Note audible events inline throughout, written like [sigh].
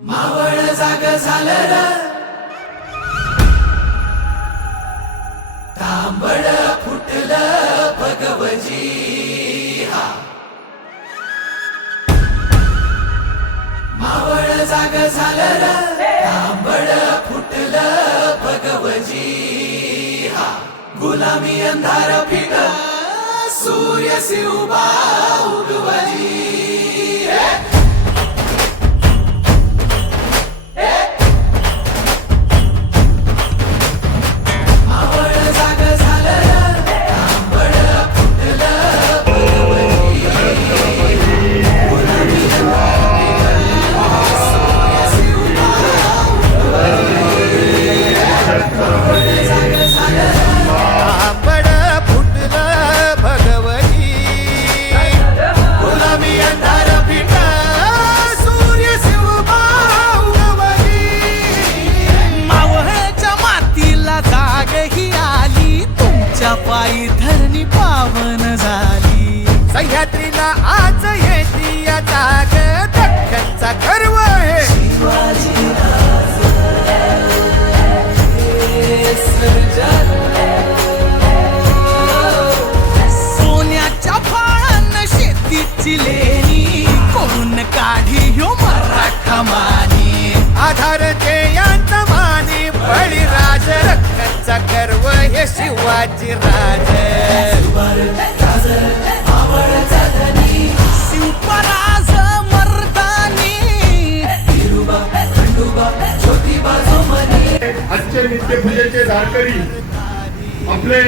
मावळ जाग झालं र. तांबड फुटलं भगवजी हा मावळ जाग झालं र. तांबड फुटलं भगवजी हा गुलामी अंधार फिट सूर्य शिवबा उगवजी सह्याद्रीला आज येती या जाग. दख्खनचा गर्व आहे. सोन्याच्या फाळानं शेतीची लेणी. कोण काढी ह्यो मराठा मानी. आधार ते यांचा मानी. बळीराज रक्ताचा गर्व हे शिवाजी राज नित्यपूजेचे धारकरी आपले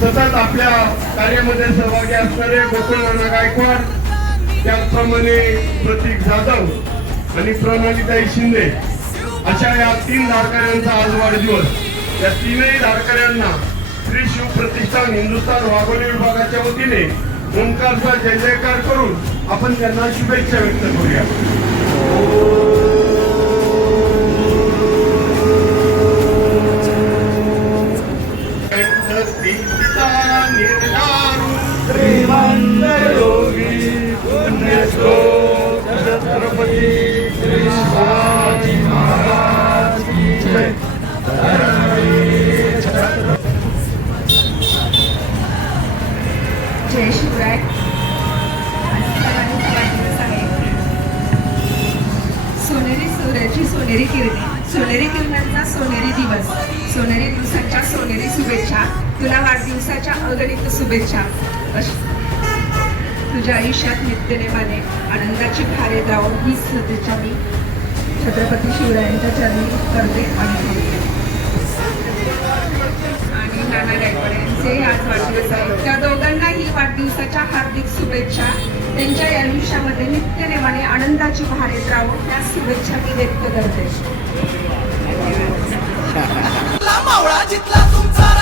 सतत आपल्या कार्यामध्ये सहभागी असणारे गोकुळनाना गायकवाड त्याचप्रमाणे प्रतीक जाधव आणि प्रणालीताई शिंदे अशा या तीन धारकऱ्यांचा आज वाढदिवस. या तीनही धारकऱ्यांना श्री शिव प्रतिष्ठान हिंदुस्थान वाघोली विभागाच्या वतीने ओंकारचा जय जयकार करून आपण त्यांना शुभेच्छा व्यक्त करूया. छत्रपती श्री शिवाजी महाराज की जय जय शिवराय सोनेरी सूर्याची सोनेरी किरणे. सोनेरी किरणांचा सोनेरी दिवस. सोनेरी दिवसाच्या सोनेरी शुभेच्छा. तुला वाढदिवसाच्या अगणित शुभेच्छा. अश- तुझ्या आयुष्यात नित्यनेमाने आनंदाची भारे जावो ही शुभेच्छा मी छत्रपती शिवरायांच्या चरणी करते आणि आणि नाना गायकवाड यांचे आज वाढदिवस आहे. त्या दोघांनाही वाढदिवसाच्या हार्दिक शुभेच्छा. त्यांच्या आयुष्यामध्ये नित्यनेमाने आनंदाची भारे येत राहो त्या शुभेच्छा मी व्यक्त करते. [laughs] मावळा जितला तुमचा